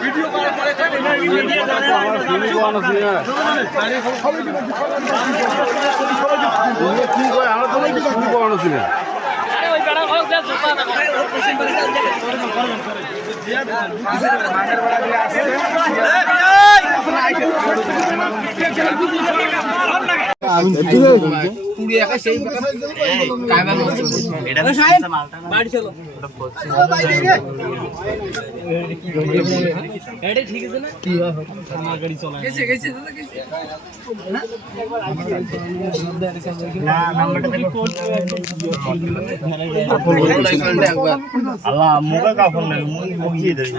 Video করে করে কি করে আমরা তো কি করানো ছিল আল্লাহ মুখে কাফন লাগে মুখ বকিয়ে দেয়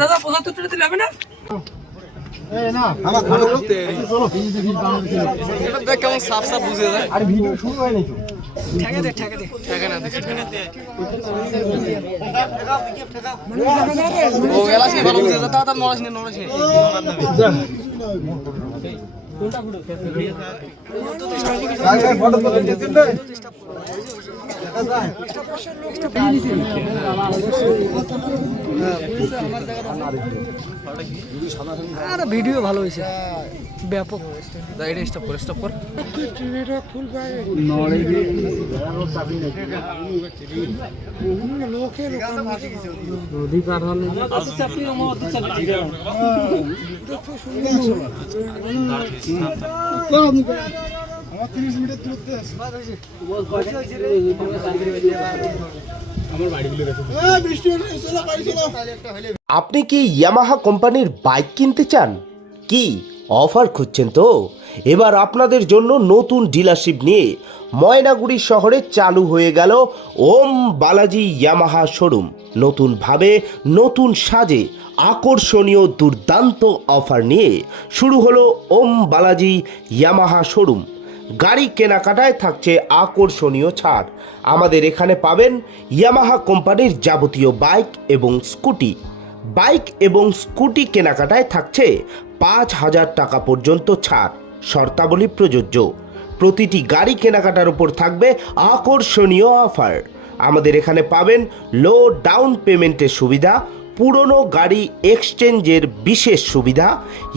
দাদা 75 টাকা দিলে হবে না কেমন সাফ সাফ বুঝে যায় আর ভিডিও শুরু হয় নাকি ঠেকা দে ও এলা সে ভালো বুঝে যায় তা নড়াস নে কোনটা ফটো আরে ভিডিও ভালো হয়েছে ব্যাপক স্টপ কর আপনি কি ইয়ামাহা কোম্পানির বাইক কিনতে চান? কি অফার খুঁজছেন তো? এবার আপনাদের জন্য নতুন ডিলারশিপ নিয়ে ময়নাগুড়ি শহরে চালু হয়ে গেল ওম বালাজি ইয়ামাহা শোরুম। নতুনভাবে নতুন সাজে আকর্ষণীয় দুর্দান্ত অফার নিয়ে শুরু হলো ওম বালাজি ইয়ামাহা শোরুম। গাড়ি কেনাকাটায় থাকছে আকর্ষণীয় ছাড়। আমাদের এখানে পাবেন ইয়ামাহা কোম্পানির যাবতীয় বাইক এবং স্কুটি কেনাকাটায় থাকছে 5,000 টাকা পর্যন্ত ছাড়। শর্তাবলী প্রযোজ্য। প্রতিটি গাড়ি কেনাকাটার উপর থাকবে আকর্ষণীয় অফার। আমাদের এখানে পাবেন লো ডাউন পেমেন্টের সুবিধা, পুরনো গাড়ি এক্সচেঞ্জের বিশেষ সুবিধা,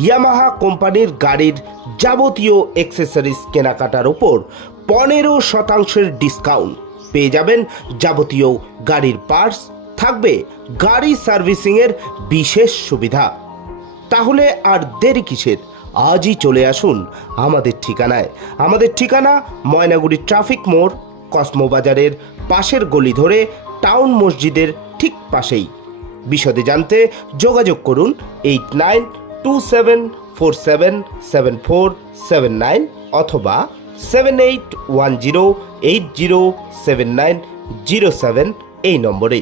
ইয়ামাহা কোম্পানির গাড়ির যাবতীয় অ্যাক্সেসরিজ কেনাকাটার উপর 15% ডিসকাউন্ট পেয়ে যাবেন। যাবতীয় গাড়ির পার্টস থাকবে, গাড়ি সার্ভিসিংয়ের বিশেষ সুবিধা। তাহলে আর দেরি কিসের? আজই চলে আসুন আমাদের ঠিকানায়। আমাদের ঠিকানা ময়নাগুড়ি ট্রাফিক মোড়, কসমো বাজারের পাশের গলি ধরে টাউন মসজিদের ঠিক পাশেই। বিশদে জানতে যোগাযোগ করুন 8927477479 অথবা 7810807907 এই নম্বরে।